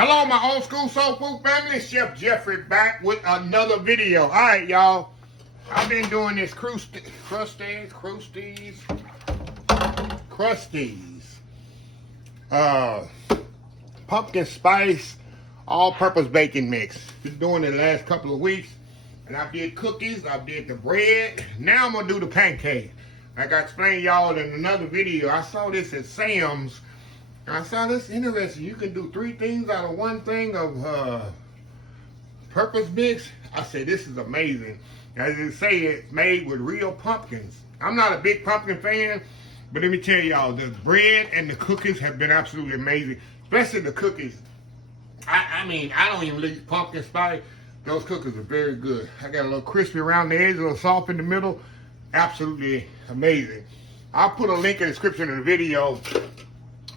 Hello, my old school soul food family. Chef Jeffrey back with another video. All right, y'all. I've been doing this Krusteaz, pumpkin spice all-purpose baking mix. Been doing it the last couple of weeks, and I did cookies. I did the bread. Now I'm gonna do the pancake. Like I explained y'all in another video, I saw this at Sam's. I saw this interesting. You can do 3 things out of 1 thing of purpose mix. I said, this is amazing. As they say, it's made with real pumpkins. I'm not a big pumpkin fan, but let me tell y'all, the bread and the cookies have been absolutely amazing. Especially the cookies. I mean, I don't even leave pumpkin spice. Those cookies are very good. I got a little crispy around the edge, a little soft in the middle. Absolutely amazing. I'll put a link in the description of the video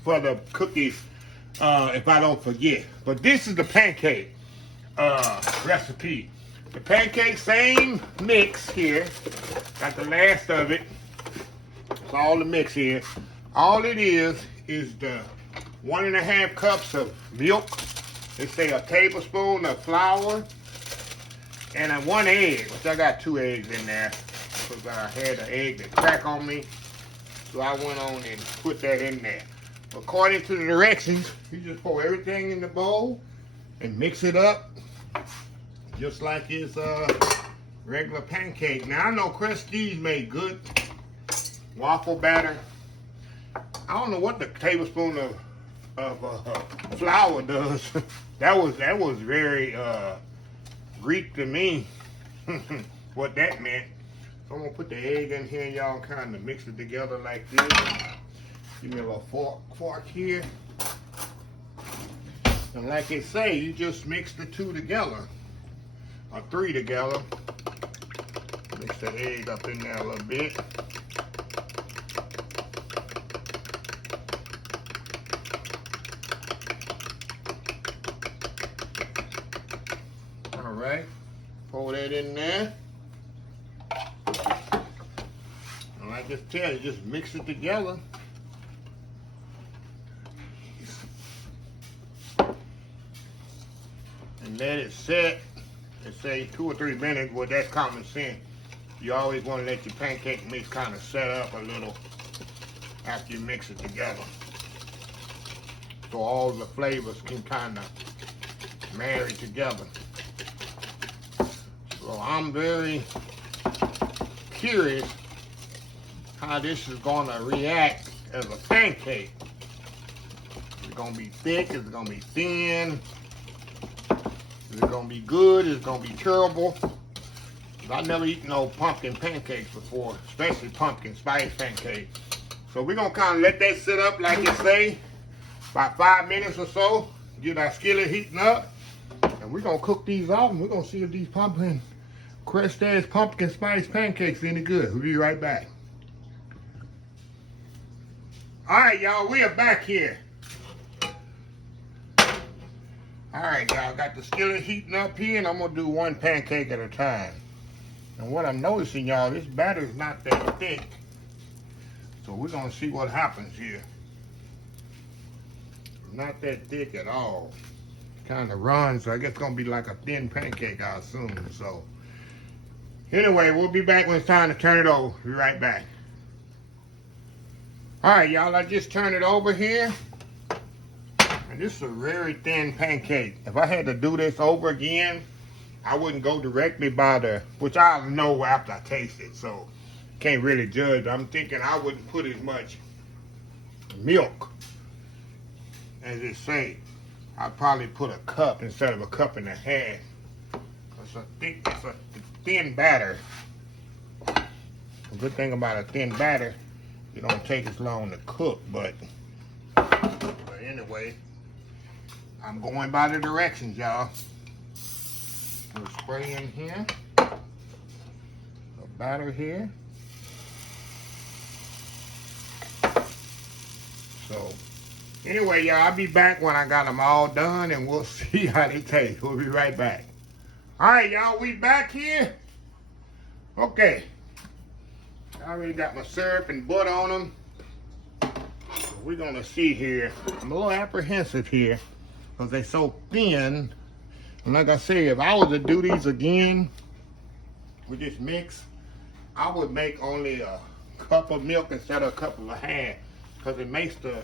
for the cookies if I don't forget. But this is the pancake recipe. The pancake, same mix here. Got the last of it. It's all the mix here. All it is the 1.5 cups of milk. They say a tablespoon of flour and 1 egg, which I got 2 eggs in there because I had an egg that cracked on me. So I went on and put that in there. According to the directions, you just pour everything in the bowl and mix it up just like it's regular pancake. Now, I know Krusteaz made good waffle batter. I don't know what the tablespoon of flour does. that was very Greek to me, what that meant. So I'm gonna put the egg in here, y'all, kind of mix it together like this. Give me a little fork here. And like they say, you just mix the 2 together, or 3 together. Mix the egg up in there a little bit. All right, pour that in there. And like I tell you, just mix it together. And let it set, and say 2 or 3 minutes. Well, that's common sense. You always want to let your pancake mix kind of set up a little after you mix it together, so all the flavors can kind of marry together. So I'm very curious how this is going to react as a pancake. Is it going to be thick? Is it going to be thin? Is it gonna be good? Is it gonna be terrible? I've never eaten no pumpkin pancakes before, especially pumpkin spice pancakes. So we're gonna kind of let that sit up, like you say, about 5 minutes or so. Get our skillet heating up, and we're gonna cook these off, and we're gonna see if these Krusteaz pumpkin spice pancakes any good. We'll be right back. All right, y'all, we are back here. All right, y'all, got the skillet heating up here, and I'm gonna do 1 pancake at a time. And what I'm noticing, y'all, this batter is not that thick. So we're gonna see what happens here. Not that thick at all. Kind of runs, so I guess it's gonna be like a thin pancake, I assume. So anyway, we'll be back when it's time to turn it over. Be right back. All right, y'all, I just turned it over here. And this is a very thin pancake. If I had to do this over again, I wouldn't go directly by which I'll know after I taste it, so can't really judge. I'm thinking I wouldn't put as much milk as it say. I'd probably put a cup instead of a cup and a half. It's a thin batter. The good thing about a thin batter, it don't take as long to cook, but anyway, I'm going by the directions, y'all. We'll spray in here. A batter here. So, anyway, y'all, I'll be back when I got them all done, and we'll see how they taste. We'll be right back. All right, y'all, we back here. Okay. I already got my syrup and butter on them. So we're gonna see here. I'm a little apprehensive here because they're so thin. And like I said, if I was to do these again with this mix, I would make only a cup of milk instead of a cup and a half, because it makes the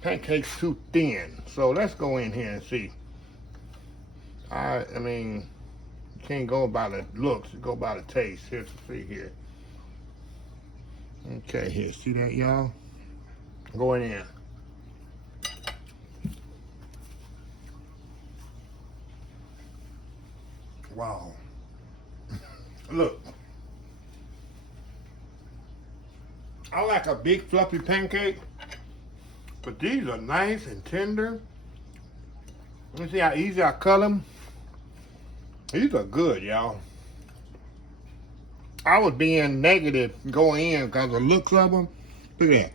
pancakes too thin. So let's go in here and see. I mean, you can't go by the looks, you go by the taste. Here's the see here. Okay, here, see that, y'all? Going in. Wow. Look. I like a big fluffy pancake, but these are nice and tender. Let me see how easy I cut them. These are good, y'all. I was being negative going in because of the looks of them. Look at that.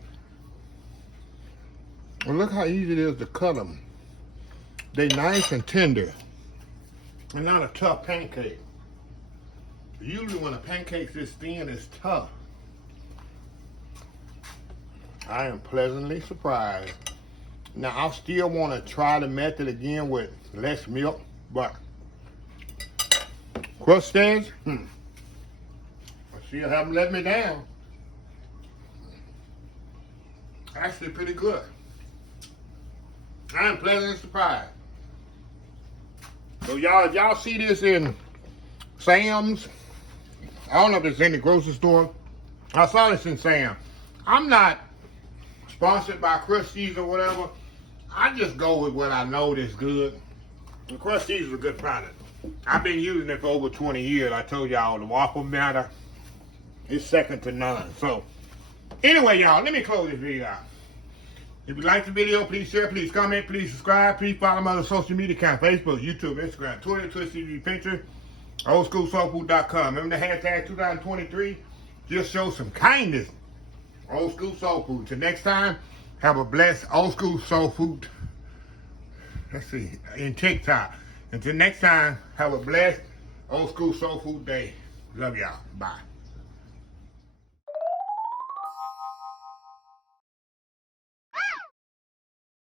Well, look how easy it is to cut them. They're nice and tender. And not a tough pancake. Usually when a pancake's this thin, it's tough. I am pleasantly surprised. Now, I still want to try the method again with less milk, but Krusteaz, she haven't let me down. Actually pretty good. I am pleasantly surprised. So y'all, if y'all see this in Sam's, I don't know if it's in the grocery store. I saw this in Sam's. I'm not sponsored by Krusteaz or whatever. I just go with what I know that's good. And Krusteaz is a good product. I've been using it for over 20 years. I told y'all the waffle batter is second to none. So anyway, y'all, let me close this video out. If you like the video, please share, please comment, please subscribe, please follow my other social media accounts, Facebook, YouTube, Instagram, Twitter, Twitch TV, Pinterest, oldschoolsoulfood.com. Remember the hashtag 2023? Just show some kindness. Old School Soul Food. Till next time, have a blessed Old School Soul Food. Let's see, in TikTok. Until next time, have a blessed Old School Soul Food day. Love y'all. Bye.